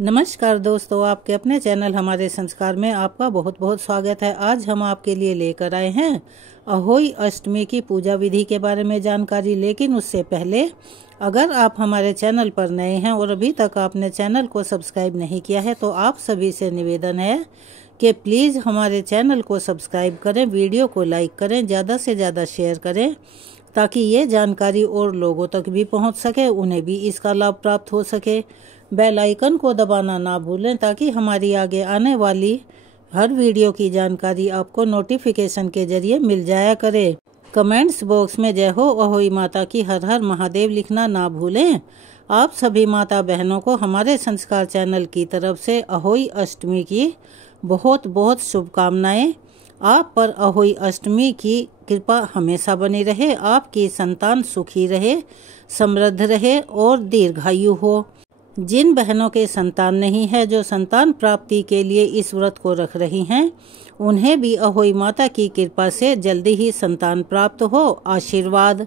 नमस्कार दोस्तों, आपके अपने चैनल हमारे संस्कार में आपका बहुत बहुत स्वागत है। आज हम आपके लिए लेकर आए हैं अहोई अष्टमी की पूजा विधि के बारे में जानकारी। लेकिन उससे पहले अगर आप हमारे चैनल पर नए हैं और अभी तक आपने चैनल को सब्सक्राइब नहीं किया है तो आप सभी से निवेदन है कि प्लीज़ हमारे चैनल को सब्सक्राइब करें, वीडियो को लाइक करें, ज़्यादा से ज़्यादा शेयर करें ताकि ये जानकारी और लोगों तक भी पहुंच सके, उन्हें भी इसका लाभ प्राप्त हो सके। बेल आइकन को दबाना ना भूलें ताकि हमारी आगे आने वाली हर वीडियो की जानकारी आपको नोटिफिकेशन के जरिए मिल जाया करे। कमेंट्स बॉक्स में जय हो अहोई माता की हर हर महादेव लिखना ना भूलें। आप सभी माता बहनों को हमारे संस्कार चैनल की तरफ से अहोई अष्टमी की बहुत बहुत शुभकामनाएं। आप पर अहोई अष्टमी की कृपा हमेशा बनी रहे, आपकी संतान सुखी रहे, समृद्ध रहे और दीर्घायु हो। जिन बहनों के संतान नहीं है, जो संतान प्राप्ति के लिए इस व्रत को रख रही हैं, उन्हें भी अहोई माता की कृपा से जल्दी ही संतान प्राप्त हो। आशीर्वाद।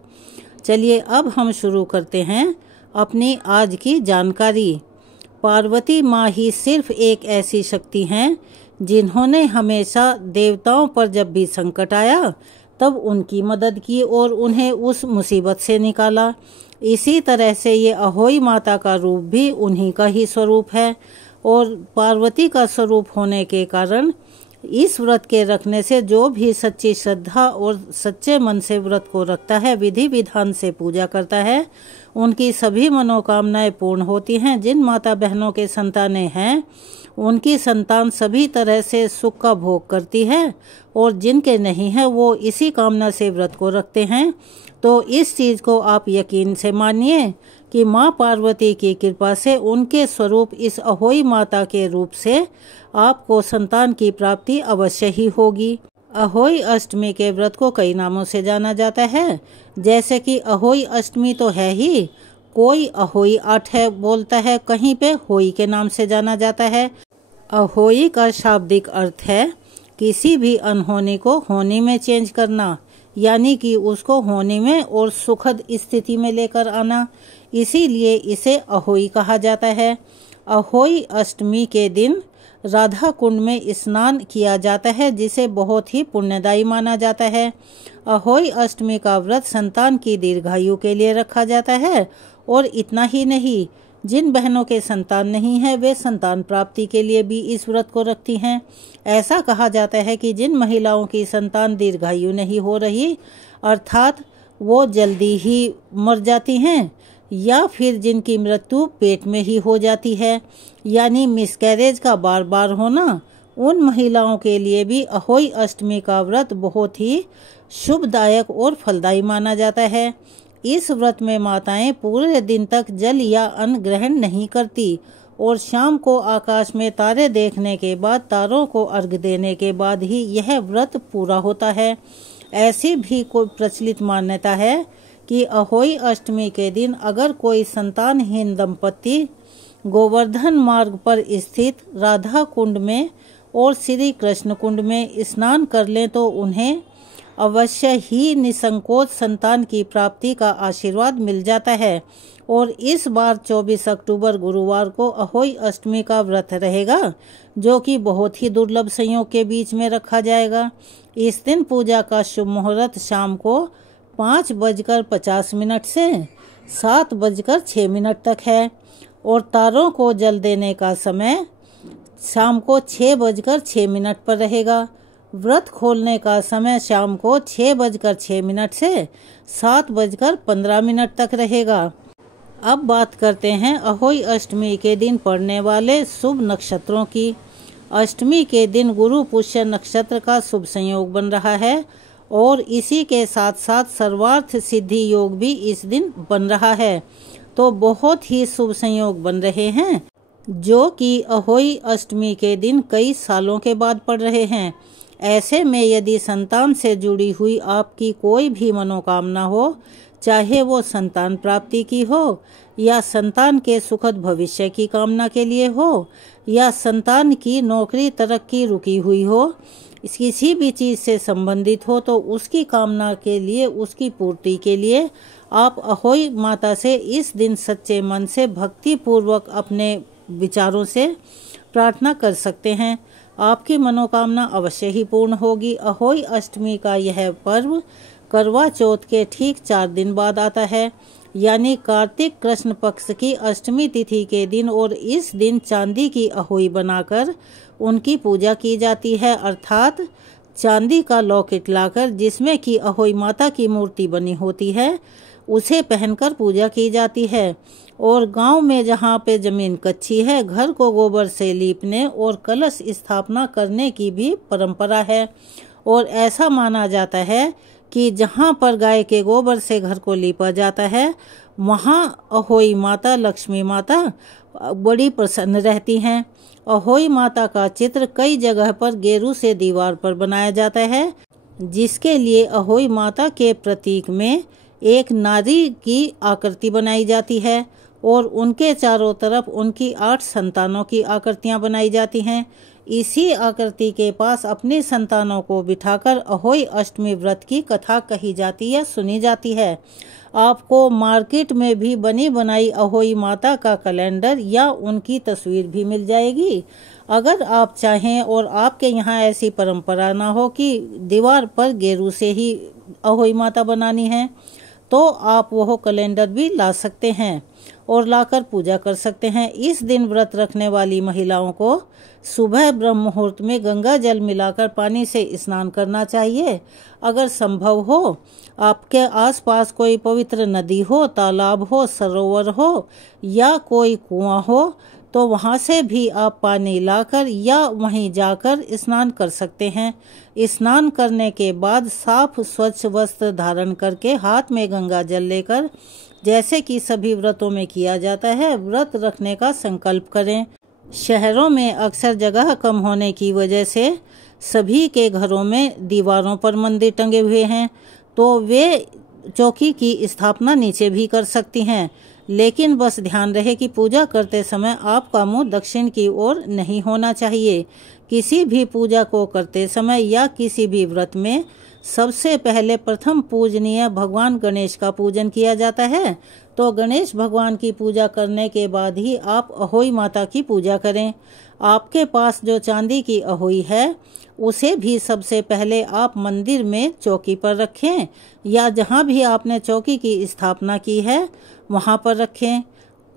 चलिए अब हम शुरू करते हैं अपनी आज की जानकारी। पार्वती माँ ही सिर्फ एक ऐसी शक्ति हैं जिन्होंने हमेशा देवताओं पर जब भी संकट आया तब उनकी मदद की और उन्हें उस मुसीबत से निकाला। इसी तरह से ये अहोई माता का रूप भी उन्हीं का ही स्वरूप है और पार्वती का स्वरूप होने के कारण इस व्रत के रखने से जो भी सच्ची श्रद्धा और सच्चे मन से व्रत को रखता है, विधि विधान से पूजा करता है, उनकी सभी मनोकामनाएं पूर्ण होती हैं। जिन माता बहनों के संतानें हैं उनकी संतान सभी तरह से सुख का भोग करती है और जिनके नहीं है वो इसी कामना से व्रत को रखते हैं। तो इस चीज़ को आप यकीन से मानिए कि माँ पार्वती की कृपा से उनके स्वरूप इस अहोई माता के रूप से आपको संतान की प्राप्ति अवश्य ही होगी। अहोई अष्टमी के व्रत को कई नामों से जाना जाता है, जैसे कि अहोई अष्टमी तो है ही, कोई अहोई आठ है बोलता है, कहीं पे होई के नाम से जाना जाता है। अहोई का शाब्दिक अर्थ है किसी भी अनहोनी को होनी में चेंज करना, यानी कि उसको होने में और सुखद स्थिति में लेकर आना, इसीलिए इसे अहोई कहा जाता है। अहोई अष्टमी के दिन राधा कुंड में स्नान किया जाता है, जिसे बहुत ही पुण्यदायी माना जाता है। अहोई अष्टमी का व्रत संतान की दीर्घायु के लिए रखा जाता है और इतना ही नहीं, जिन बहनों के संतान नहीं है वे संतान प्राप्ति के लिए भी इस व्रत को रखती हैं। ऐसा कहा जाता है कि जिन महिलाओं की संतान दीर्घायु नहीं हो रही, अर्थात वो जल्दी ही मर जाती हैं, या फिर जिनकी मृत्यु पेट में ही हो जाती है, यानी मिसकैरेज का बार बार होना, उन महिलाओं के लिए भी अहोई अष्टमी का व्रत बहुत ही शुभदायक और फलदायी माना जाता है। इस व्रत में माताएं पूरे दिन तक जल या अन्न ग्रहण नहीं करती और शाम को आकाश में तारे देखने के बाद, तारों को अर्घ देने के बाद ही यह व्रत पूरा होता है। ऐसी भी कोई प्रचलित मान्यता है कि अहोई अष्टमी के दिन अगर कोई संतानहीन दंपति गोवर्धन मार्ग पर स्थित राधा कुंड में और श्री कृष्ण कुंड में स्नान कर लें तो उन्हें अवश्य ही निसंकोच संतान की प्राप्ति का आशीर्वाद मिल जाता है। और इस बार 24 अक्टूबर गुरुवार को अहोई अष्टमी का व्रत रहेगा, जो कि बहुत ही दुर्लभ संयोग के बीच में रखा जाएगा। इस दिन पूजा का शुभ मुहूर्त शाम को 5:50 से 7:06 तक है और तारों को जल देने का समय शाम को 6:06 पर रहेगा। व्रत खोलने का समय शाम को 6:06 से 7:15 तक रहेगा। अब बात करते हैं अहोई अष्टमी के दिन पड़ने वाले शुभ नक्षत्रों की। अष्टमी के दिन गुरु पुष्य नक्षत्र का शुभ संयोग बन रहा है और इसी के साथ साथ सर्वार्थ सिद्धि योग भी इस दिन बन रहा है, तो बहुत ही शुभ संयोग बन रहे हैं, जो कि अहोई अष्टमी के दिन कई सालों के बाद पड़ रहे हैं। ऐसे में यदि संतान से जुड़ी हुई आपकी कोई भी मनोकामना हो, चाहे वो संतान प्राप्ति की हो या संतान के सुखद भविष्य की कामना के लिए हो या संतान की नौकरी तरक्की रुकी हुई हो, किसी भी चीज़ से संबंधित हो, तो उसकी कामना के लिए, उसकी पूर्ति के लिए आप अहोई माता से इस दिन सच्चे मन से भक्ति पूर्वक अपने विचारों से प्रार्थना कर सकते हैं। आपकी मनोकामना अवश्य ही पूर्ण होगी। अहोई अष्टमी का यह पर्व करवा चौथ के ठीक 4 दिन बाद आता है, यानी कार्तिक कृष्ण पक्ष की अष्टमी तिथि के दिन, और इस दिन चांदी की अहोई बनाकर उनकी पूजा की जाती है, अर्थात चांदी का लॉकेट लाकर जिसमें कि अहोई माता की मूर्ति बनी होती है उसे पहनकर पूजा की जाती है। और गांव में जहां पे जमीन कच्ची है, घर को गोबर से लीपने और कलश स्थापना करने की भी परंपरा है। और ऐसा माना जाता है कि जहां पर गाय के गोबर से घर को लीपा जाता है वहां अहोई माता, लक्ष्मी माता बड़ी प्रसन्न रहती हैं। अहोई माता का चित्र कई जगह पर गेरू से दीवार पर बनाया जाता है, जिसके लिए अहोई माता के प्रतीक में एक नारी की आकृति बनाई जाती है और उनके चारों तरफ उनकी 8 संतानों की आकृतियां बनाई जाती हैं। इसी आकृति के पास अपनी संतानों को बिठाकर अहोई अष्टमी व्रत की कथा कही जाती है, सुनी जाती है। आपको मार्केट में भी बनी बनाई अहोई माता का कैलेंडर या उनकी तस्वीर भी मिल जाएगी। अगर आप चाहें और आपके यहाँ ऐसी परंपरा ना हो कि दीवार पर गेरू से ही अहोई माता बनानी है, तो आप वह कैलेंडर भी ला सकते हैं और लाकर पूजा कर सकते हैं। इस दिन व्रत रखने वाली महिलाओं को सुबह ब्रह्म मुहूर्त में गंगा जल मिलाकर पानी से स्नान करना चाहिए। अगर संभव हो, आपके आसपास कोई पवित्र नदी हो, तालाब हो, सरोवर हो या कोई कुआं हो, तो वहां से भी आप पानी लाकर या वहीं जाकर स्नान कर सकते हैं। स्नान करने के बाद साफ स्वच्छ वस्त्र धारण करके हाथ में गंगा जल लेकर, जैसे कि सभी व्रतों में किया जाता है, व्रत रखने का संकल्प करें। शहरों में अक्सर जगह कम होने की वजह से सभी के घरों में दीवारों पर मंदिर टंगे हुए हैं, तो वे चौकी की स्थापना नीचे भी कर सकती हैं। लेकिन बस ध्यान रहे कि पूजा करते समय आपका मुंह दक्षिण की ओर नहीं होना चाहिए। किसी भी पूजा को करते समय या किसी भी व्रत में सबसे पहले प्रथम पूजनीय भगवान गणेश का पूजन किया जाता है, तो गणेश भगवान की पूजा करने के बाद ही आप अहोई माता की पूजा करें। आपके पास जो चांदी की अहोई है उसे भी सबसे पहले आप मंदिर में चौकी पर रखें या जहां भी आपने चौकी की स्थापना की है वहां पर रखें।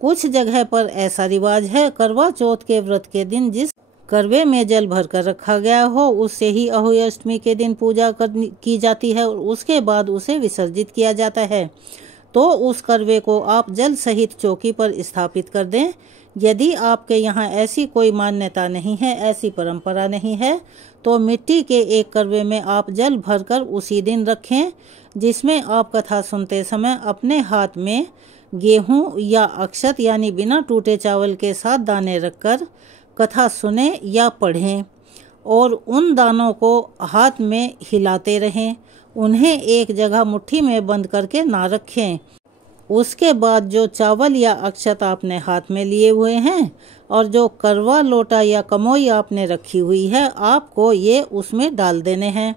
कुछ जगह पर ऐसा रिवाज है, करवा चौथ के व्रत के दिन जिस करवे में जल भर कर रखा गया हो उससे ही अहोई अष्टमी के दिन पूजा की जाती है और उसके बाद उसे विसर्जित किया जाता है। तो उस करवे को आप जल सहित चौकी पर स्थापित कर दें। यदि आपके यहाँ ऐसी कोई मान्यता नहीं है, ऐसी परंपरा नहीं है, तो मिट्टी के एक करवे में आप जल भरकर उसी दिन रखें, जिसमें आप कथा सुनते समय अपने हाथ में गेहूं या अक्षत यानी बिना टूटे चावल के साथ दाने रखकर कथा सुने या पढ़ें और उन दानों को हाथ में हिलाते रहें। उन्हें एक जगह मुट्ठी में बंद करके ना रखें। उसके बाद जो चावल या अक्षत आपने हाथ में लिए हुए हैं और जो करवा लोटा या कमोई आपने रखी हुई है, आपको ये उसमें डाल देने हैं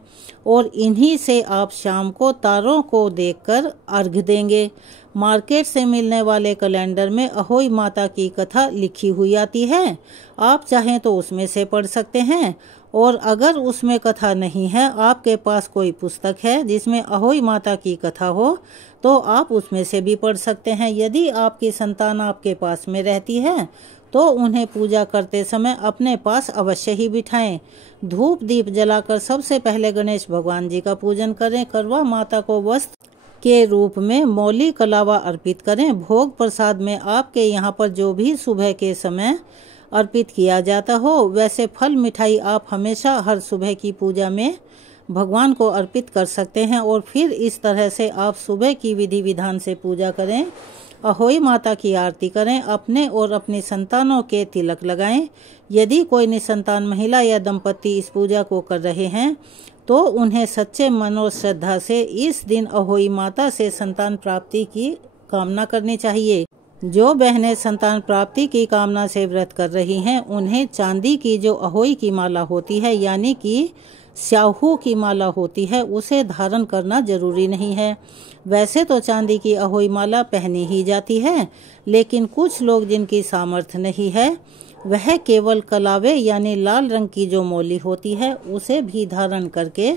और इन्हीं से आप शाम को तारों को देखकर अर्घ देंगे। मार्केट से मिलने वाले कैलेंडर में अहोई माता की कथा लिखी हुई आती है, आप चाहें तो उसमें से पढ़ सकते हैं। और अगर उसमें कथा नहीं है, आपके पास कोई पुस्तक है जिसमें अहोई माता की कथा हो, तो आप उसमें से भी पढ़ सकते हैं। यदि आपकी संतान आपके पास में रहती है तो उन्हें पूजा करते समय अपने पास अवश्य ही बिठाएं। धूप दीप जलाकर सबसे पहले गणेश भगवान जी का पूजन करें। करवा माता को वस्त्र के रूप में मौली कलावा अर्पित करें। भोग प्रसाद में आपके यहाँ पर जो भी सुबह के समय अर्पित किया जाता हो, वैसे फल मिठाई आप हमेशा हर सुबह की पूजा में भगवान को अर्पित कर सकते हैं। और फिर इस तरह से आप सुबह की विधि विधान से पूजा करें, अहोई माता की आरती करें, अपने और अपनी संतानों के तिलक लगाएं। यदि कोई निसंतान महिला या दंपति इस पूजा को कर रहे हैं तो उन्हें सच्चे मन और श्रद्धा से इस दिन अहोई माता से संतान प्राप्ति की कामना करनी चाहिए। जो बहनें संतान प्राप्ति की कामना से व्रत कर रही हैं, उन्हें चांदी की जो अहोई की माला होती है, यानी कि स्याहू की माला होती है उसे धारण करना जरूरी नहीं है। वैसे तो चांदी की अहोई माला पहनी ही जाती है, लेकिन कुछ लोग जिनकी सामर्थ्य नहीं है वह केवल कलावे यानी लाल रंग की जो मौली होती है उसे भी धारण करके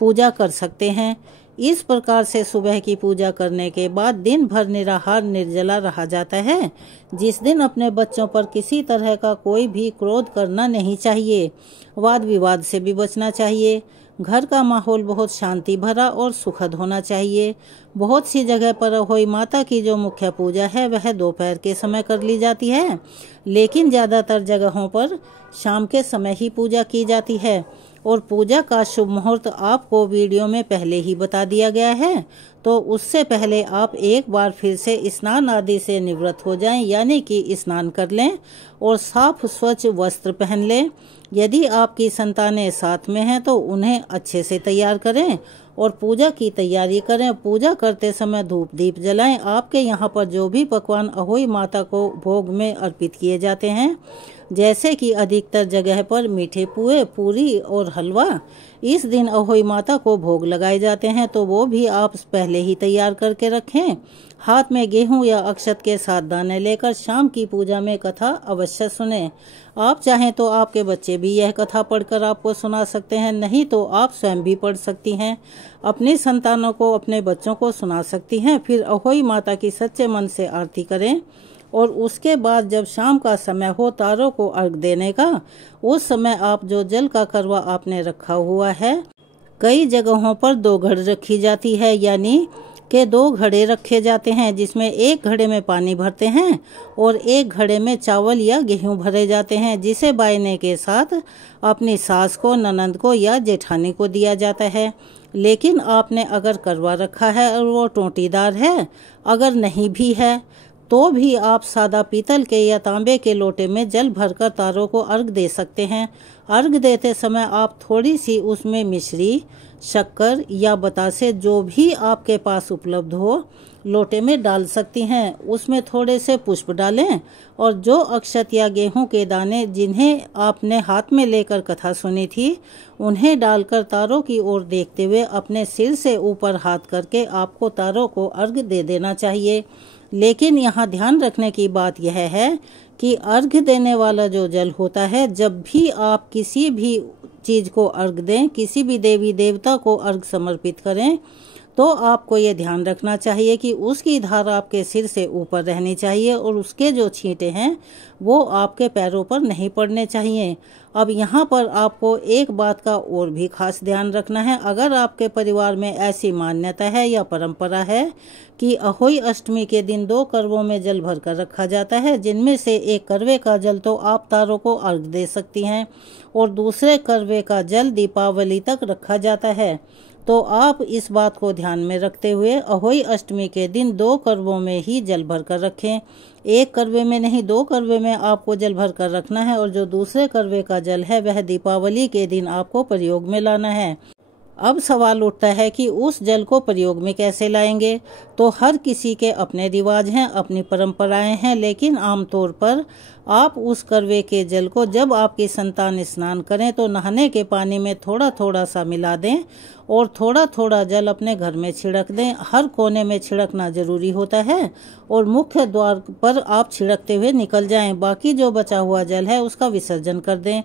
पूजा कर सकते हैं। इस प्रकार से सुबह की पूजा करने के बाद दिन भर निराहार निर्जला रहा जाता है। जिस दिन अपने बच्चों पर किसी तरह का कोई भी क्रोध करना नहीं चाहिए, वाद विवाद से भी बचना चाहिए। घर का माहौल बहुत शांति भरा और सुखद होना चाहिए। बहुत सी जगह पर अहोई माता की जो मुख्य पूजा है वह दोपहर के समय कर ली जाती है, लेकिन ज़्यादातर जगहों पर शाम के समय ही पूजा की जाती है। और पूजा का शुभ मुहूर्त आपको वीडियो में पहले ही बता दिया गया है, तो उससे पहले आप एक बार फिर से स्नान आदि से निवृत्त हो जाएं, यानी कि स्नान कर लें और साफ स्वच्छ वस्त्र पहन लें। यदि आपकी संतानें साथ में हैं तो उन्हें अच्छे से तैयार करें और पूजा की तैयारी करें। पूजा करते समय धूप दीप जलाएं। आपके यहाँ पर जो भी पकवान अहोई माता को भोग में अर्पित किए जाते हैं, जैसे कि अधिकतर जगह पर मीठे पुए, पूरी और हलवा इस दिन अहोई माता को भोग लगाए जाते हैं, तो वो भी आप पहले ही तैयार करके रखें। हाथ में गेहूं या अक्षत के साथ दाने लेकर शाम की पूजा में कथा अवश्य सुने। आप चाहें तो आपके बच्चे भी यह कथा पढ़कर आपको सुना सकते हैं, नहीं तो आप स्वयं भी पढ़ सकती हैं। अपनी संतानों को, अपने बच्चों को सुना सकती हैं। फिर अहोई माता की सच्चे मन से आरती करें और उसके बाद जब शाम का समय हो तारों को अर्घ देने का, उस समय आप जो जल का करवा आपने रखा हुआ है, कई जगहों पर 2 घड़ रखी जाती है, यानी के 2 घड़े रखे जाते हैं, जिसमें एक घड़े में पानी भरते हैं और एक घड़े में चावल या गेहूं भरे जाते हैं, जिसे बायने के साथ अपनी सास को, ननंद को या जेठानी को दिया जाता है। लेकिन आपने अगर करवा रखा है और वो टोंटीदार है, अगर नहीं भी है तो भी आप सादा पीतल के या तांबे के लोटे में जल भरकर तारों को अर्घ दे सकते हैं। अर्घ देते समय आप थोड़ी सी उसमें मिश्री, शक्कर या बतासे जो भी आपके पास उपलब्ध हो लोटे में डाल सकती हैं। उसमें थोड़े से पुष्प डालें और जो अक्षत या गेहूं के दाने जिन्हें आपने हाथ में लेकर कथा सुनी थी उन्हें डालकर तारों की ओर देखते हुए अपने सिर से ऊपर हाथ करके आपको तारों को अर्घ दे देना चाहिए। लेकिन यहाँ ध्यान रखने की बात यह है कि अर्घ देने वाला जो जल होता है, जब भी आप किसी भी चीज को अर्घ दें, किसी भी देवी देवता को अर्घ समर्पित करें, तो आपको ये ध्यान रखना चाहिए कि उसकी धार आपके सिर से ऊपर रहनी चाहिए और उसके जो छींटे हैं वो आपके पैरों पर नहीं पड़ने चाहिए। अब यहाँ पर आपको एक बात का और भी खास ध्यान रखना है। अगर आपके परिवार में ऐसी मान्यता है या परंपरा है कि अहोई अष्टमी के दिन 2 करवों में जल भरकर रखा जाता है, जिनमें से एक करवे का जल तो आप तारों को अर्घ दे सकती हैं और दूसरे करवे का जल दीपावली तक रखा जाता है, तो आप इस बात को ध्यान में रखते हुए अहोई अष्टमी के दिन 2 करवों में ही जल भरकर रखें। एक करवे में नहीं, 2 करवे में आपको जल भरकर रखना है और जो दूसरे करवे का जल है वह दीपावली के दिन आपको प्रयोग में लाना है। अब सवाल उठता है कि उस जल को प्रयोग में कैसे लाएंगे। तो हर किसी के अपने रिवाज हैं, अपनी परंपराएं हैं, लेकिन आमतौर पर आप उस करवे के जल को जब आपकी संतान स्नान करें तो नहाने के पानी में थोड़ा थोड़ा सा मिला दें और थोड़ा थोड़ा जल अपने घर में छिड़क दें। हर कोने में छिड़कना जरूरी होता है और मुख्य द्वार पर आप छिड़कते हुए निकल जाएं। बाकी जो बचा हुआ जल है उसका विसर्जन कर दें।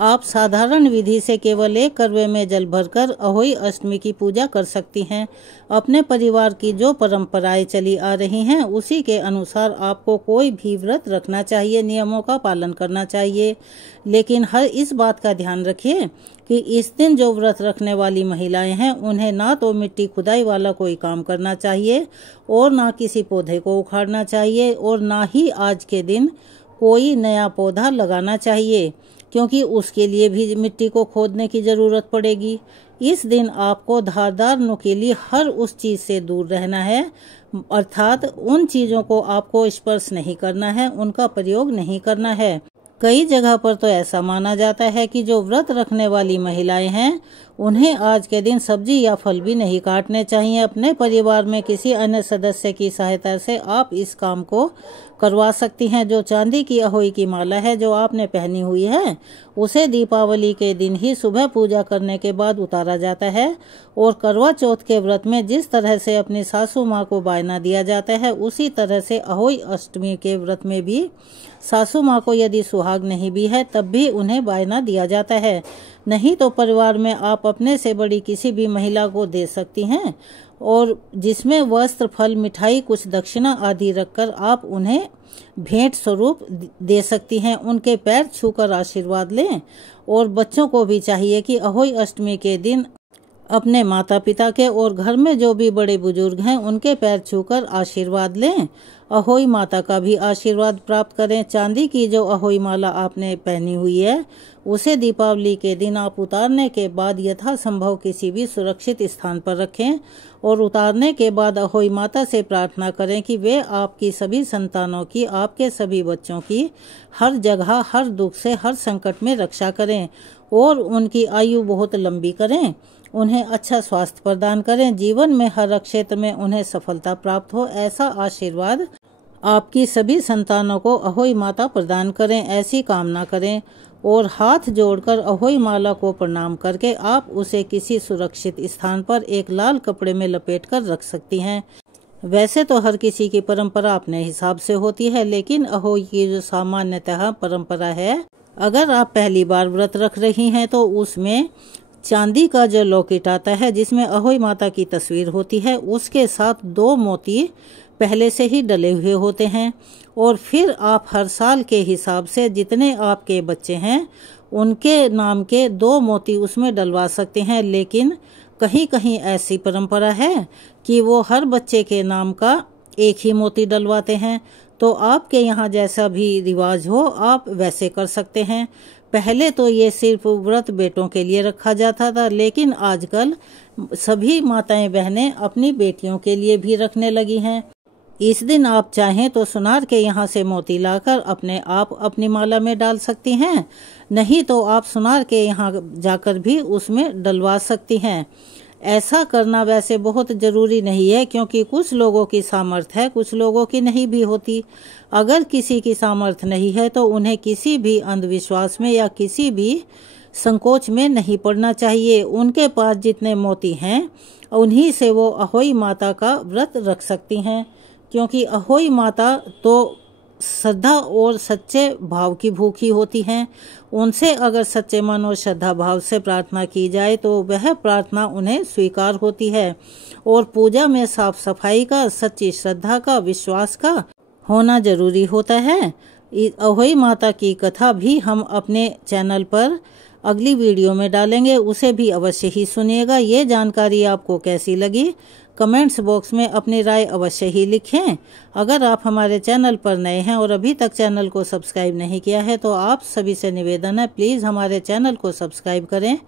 आप साधारण विधि से केवल 1 करवे में जल भरकर अहोई अष्टमी की पूजा कर सकती हैं। अपने परिवार की जो परंपराएं चली आ रही हैं उसी के अनुसार आपको कोई भी व्रत रखना चाहिए, नियमों का पालन करना चाहिए। लेकिन हर इस बात का ध्यान रखिए कि इस दिन जो व्रत रखने वाली महिलाएं हैं उन्हें ना तो मिट्टी खुदाई वाला कोई काम करना चाहिए और ना किसी पौधे को उखाड़ना चाहिए और ना ही आज के दिन कोई नया पौधा लगाना चाहिए, क्योंकि उसके लिए भी मिट्टी को खोदने की जरूरत पड़ेगी। इस दिन आपको धारदार नुकीली हर उस चीज से दूर रहना है, अर्थात उन चीजों को आपको स्पर्श नहीं करना है, उनका प्रयोग नहीं करना है। कई जगह पर तो ऐसा माना जाता है कि जो व्रत रखने वाली महिलाएं हैं उन्हें आज के दिन सब्जी या फल भी नहीं काटने चाहिए। अपने परिवार में किसी अन्य सदस्य की सहायता से आप इस काम को करवा सकती हैं। जो चांदी की अहोई की माला है जो आपने पहनी हुई है उसे दीपावली के दिन ही सुबह पूजा करने के बाद उतारा जाता है। और करवा चौथ के व्रत में जिस तरह से अपनी सासू माँ को बायना दिया जाता है उसी तरह से अहोई अष्टमी के व्रत में भी सासू माँ को यदि सुहाग नहीं भी है तब भी उन्हें बायना दिया जाता है। नहीं तो परिवार में आप अपने से बड़ी किसी भी महिला को दे सकती हैं और जिसमें वस्त्र, फल, मिठाई, कुछ दक्षिणा आदि रखकर आप उन्हें भेंट स्वरूप दे सकती हैं। उनके पैर छूकर आशीर्वाद लें। और बच्चों को भी चाहिए कि अहोई अष्टमी के दिन अपने माता पिता के और घर में जो भी बड़े बुजुर्ग हैं उनके पैर छूकर आशीर्वाद लें। अहोई माता का भी आशीर्वाद प्राप्त करें। चांदी की जो अहोई माला आपने पहनी हुई है उसे दीपावली के दिन आप उतारने के बाद यथासंभव किसी भी सुरक्षित स्थान पर रखें और उतारने के बाद अहोई माता से प्रार्थना करें कि वे आपकी सभी संतानों की, आपके सभी बच्चों की हर जगह, हर दुख से, हर संकट में रक्षा करें और उनकी आयु बहुत लंबी करें, उन्हें अच्छा स्वास्थ्य प्रदान करें, जीवन में हर क्षेत्र में उन्हें सफलता प्राप्त हो। ऐसा आशीर्वाद आपकी सभी संतानों को अहोई माता प्रदान करें, ऐसी कामना करें। और हाथ जोड़कर अहोई माला को प्रणाम करके आप उसे किसी सुरक्षित स्थान पर एक लाल कपड़े में लपेटकर रख सकती हैं। वैसे तो हर किसी की परंपरा अपने हिसाब से होती है, लेकिन अहोई की जो सामान्यतः परंपरा है, अगर आप पहली बार व्रत रख रही हैं तो उसमें चांदी का जो लॉकेट आता है जिसमें अहोई माता की तस्वीर होती है उसके साथ 2 मोती पहले से ही डले हुए होते हैं। और फिर आप हर साल के हिसाब से जितने आपके बच्चे हैं उनके नाम के 2 मोती उसमें डलवा सकते हैं। लेकिन कहीं कहीं ऐसी परंपरा है कि वो हर बच्चे के नाम का एक ही मोती डलवाते हैं। तो आपके यहाँ जैसा भी रिवाज हो आप वैसे कर सकते हैं। पहले तो ये सिर्फ व्रत बेटों के लिए रखा जाता था, लेकिन आजकल सभी माताएं बहनें अपनी बेटियों के लिए भी रखने लगी हैं। इस दिन आप चाहें तो सुनार के यहाँ से मोती लाकर अपने आप अपनी माला में डाल सकती हैं, नहीं तो आप सुनार के यहाँ जाकर भी उसमें डलवा सकती हैं। ऐसा करना वैसे बहुत जरूरी नहीं है क्योंकि कुछ लोगों की सामर्थ्य है, कुछ लोगों की नहीं भी होती। अगर किसी की सामर्थ्य नहीं है तो उन्हें किसी भी अंधविश्वास में या किसी भी संकोच में नहीं पड़ना चाहिए। उनके पास जितने मोती हैं उन्हीं से वो अहोई माता का व्रत रख सकती हैं, क्योंकि अहोई माता तो श्रद्धा और सच्चे भाव की भूखी होती हैं। उनसे अगर सच्चे मन और श्रद्धा भाव से प्रार्थना की जाए तो वह प्रार्थना उन्हें स्वीकार होती है। और पूजा में साफ सफाई का, सच्ची श्रद्धा का, विश्वास का होना जरूरी होता है। अहोई माता की कथा भी हम अपने चैनल पर अगली वीडियो में डालेंगे, उसे भी अवश्य ही सुनिएगा। ये जानकारी आपको कैसी लगी कमेंट्स बॉक्स में अपनी राय अवश्य ही लिखें। अगर आप हमारे चैनल पर नए हैं और अभी तक चैनल को सब्सक्राइब नहीं किया है तो आप सभी से निवेदन है प्लीज़ हमारे चैनल को सब्सक्राइब करें,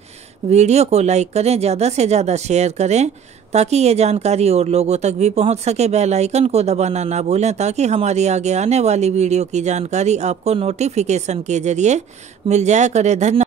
वीडियो को लाइक करें, ज़्यादा से ज़्यादा शेयर करें ताकि ये जानकारी और लोगों तक भी पहुंच सके। बेल आइकन को दबाना ना भूलें ताकि हमारी आगे आने वाली वीडियो की जानकारी आपको नोटिफिकेशन के जरिए मिल जाया करे। धन्यवाद।